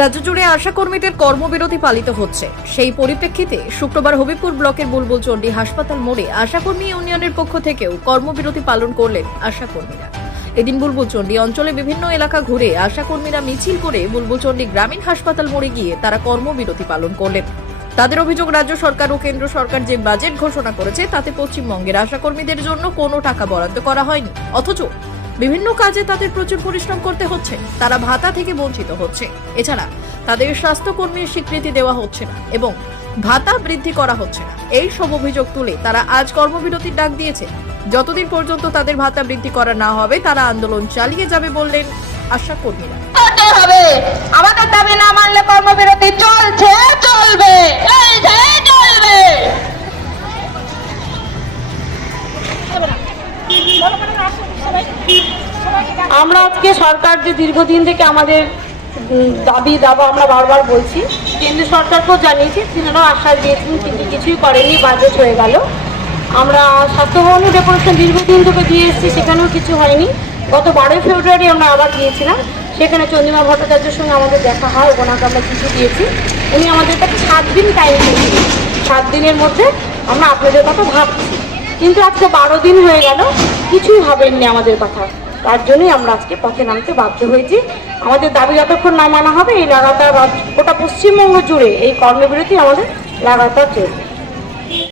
রাজ্য জুড়ে আশা কর্মীদের কর্মবিরতি পালিত হচ্ছে। সেই পরিপ্রেক্ষিতে শুক্রবার হবিপুর ব্লকের বুলবুল চণ্ডী হাসপাতাল মোড়ে আশাকর্মী ইউনিয়নের পক্ষ থেকেও কর্মবিরতি পালন করলেন আশাকর্মীরা। এদিন বুলবুলচন্ডী অঞ্চলে বিভিন্ন এলাকা ঘুরে আশাকর্মীরা মিছিল করে বুলবুলচন্ডী গ্রামীণ হাসপাতাল মোড়ে গিয়ে তারা কর্মবিরতি পালন করলেন। তাদের অভিযোগ, রাজ্য সরকার ও কেন্দ্র সরকার যে বাজেট ঘোষণা করেছে, তাতে পশ্চিমবঙ্গের আশাকর্মীদের জন্য কোনো টাকা বরাদ্দ করা হয়নি। অথচ বিভিন্ন কাজে তাদের প্রচুর পরিশ্রম করতে হচ্ছে। তারা ভাতা থেকে বঞ্চিত হচ্ছে। এছাড়া তাদের স্বাস্থ্যকর্মীর স্বীকৃতি দেওয়া হচ্ছে না এবং ভাতা বৃদ্ধি করা হচ্ছে না। এই সব অভিযোগ তুলে তারা আজ কর্মবিরতির ডাক দিয়েছে। যতদিন পর্যন্ত তাদের ভাতা বৃদ্ধি করা না হবে, তারা আন্দোলন চালিয়ে যাবে বললেন আশা কর্মীরা। হবে। আমাদের দাবি না মানলে কর্মবিরতি চলছে, চলবে। চলবে। আমরা আজকে সরকার যে দীর্ঘদিন থেকে আমাদের দাবি, দাবা আমরা বারবার বলছি কেন্দ্র সরকারকেও জানিয়েছি তিনারাও আশ্বাস দিয়েছেন কিন্তু কিছুই করেনি বাজেট হয়ে গেল। আমরা স্বাস্থ্যভবনের ডেকোরেশন দীর্ঘদিন থেকে দিয়ে এসেছি, সেখানেও কিছু হয়নি। গত বারোই ফেব্রুয়ারি আমরা আবার গিয়েছিলাম, সেখানে চন্দ্রিমা ভট্টাচার্যের সঙ্গে আমাদের দেখা হয়, ওনাকে আমরা চিঠি দিয়েছি। উনি আমাদের কাছে সাত দিন টাইম দিয়েছিলেন সাত দিনের মধ্যে আমরা আপনাদের কথা ভাবছি। কিন্তু আজকে বারো দিন হয়ে গেল, কিছুই হবেননি আমাদের কথা। তার জন্যই আমরা আজকে পথে নামতে বাধ্য হয়েছি। আমাদের দাবি যতক্ষণ না মানা হবে, এই লাগাতার গোটা পশ্চিমবঙ্গ জুড়ে এই কর্মবিরতি আমাদের লাগাতার চলবে।